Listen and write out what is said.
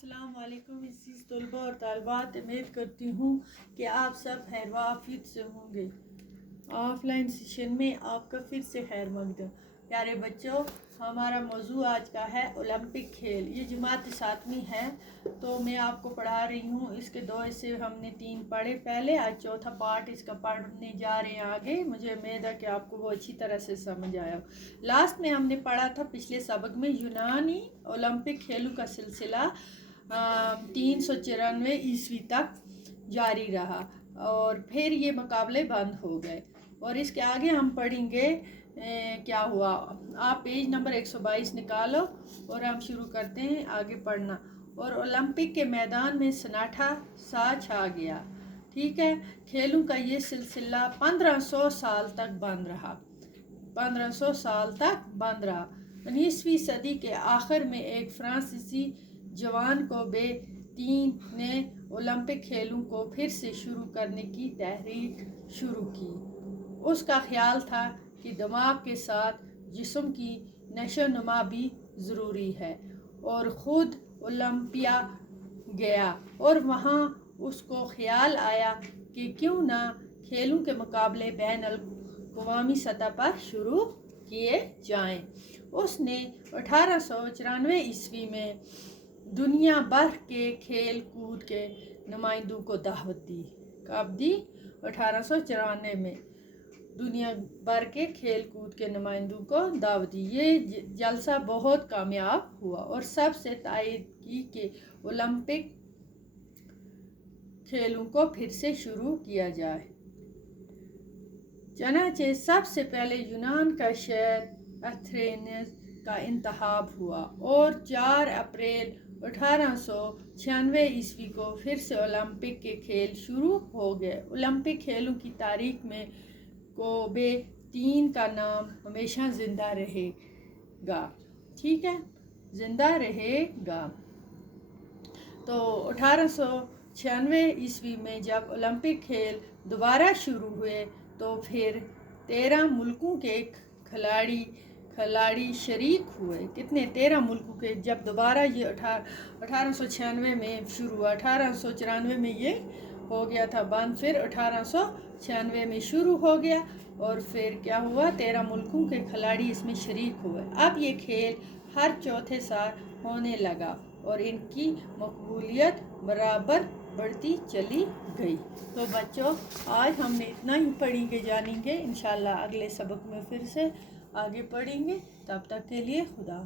अस्सलाम वालेकुम अज़ीज़ तलबा और तालिबात, उम्मीद करती हूँ कि आप सब खैर वाफियत से होंगे। ऑफलाइन सेशन में आपका फिर से खैर मकदम। प्यारे बच्चों, हमारा मौजू आज का है ओलंपिक खेल। ये जमात सातवीं है, तो मैं आपको पढ़ा रही हूँ। इसके दो हिस्से हमने 3 पढ़े पहले, आज चौथा पार्ट इसका पढ़ने जा रहे हैं आगे। मुझे उम्मीद है कि आपको वो अच्छी तरह से समझ आया। लास्ट में हमने पढ़ा था पिछले सबक में यूनानी ओलंपिक खेलों का सिलसिला 394 ईस्वी तक जारी रहा और फिर ये मुकाबले बंद हो गए। और इसके आगे हम पढ़ेंगे क्या हुआ। आप पेज नंबर 122 निकालो और हम शुरू करते हैं आगे पढ़ना। और ओलंपिक के मैदान में सन्नाटा सा छा गया। ठीक है, खेलों का ये सिलसिला 1500 साल तक बंद रहा। 1500 साल तक बंद रहा। 19वीं सदी के आखिर में एक फ्रांसीसी जवान को बेतीन ने ओलंपिक खेलों को फिर से शुरू करने की तहरीक शुरू की। उसका ख्याल था कि दिमाग के साथ जिस्म की नशोनुमा भी ज़रूरी है, और ख़ुद ओलंपिया गया और वहाँ उसको ख्याल आया कि क्यों ना खेलों के मुकाबले बैन-अल-अक़वामी सतह पर शुरू किए जाएं। उसने 1894 ईस्वी में दुनिया भर के खेल कूद के नुमाइंदों को दावत दी। कब दी? 1894 में दुनिया भर के खेल कूद के नुमाइंदों को दावत दी। ये जलसा बहुत कामयाब हुआ और सबसे तायद की कि ओलंपिक खेलों को फिर से शुरू किया जाए। चनाचे सबसे पहले यूनान का शहर एथेंस का इंतखाब हुआ और 4 अप्रैल 1896 ईस्वी को फिर से ओलंपिक के खेल शुरू हो गए। ओलंपिक खेलों की तारीख में कोबे 3 का नाम हमेशा ज़िंदा रहेगा। ठीक है, ज़िंदा रहेगा। तो 1896 ईस्वी में जब ओलंपिक खेल दोबारा शुरू हुए तो फिर 13 मुल्कों के खिलाड़ी शरीक हुए। कितने? 13 मुल्कों के। जब दोबारा ये 1896 में शुरू हुआ, 1894 में ये हो गया था बंद, फिर 1896 में शुरू हो गया और फिर क्या हुआ, 13 मुल्कों के खिलाड़ी इसमें शरीक हुए। अब ये खेल हर चौथे साल होने लगा और इनकी मकबूलियत बराबर बढ़ती चली गई। तो बच्चों, आज हमने इतना ही पढ़ेंगे जानेंगे। इंशाल्लाह अगले सबक में फिर से आगे पढ़ेंगे। तब तक के लिए खुदा।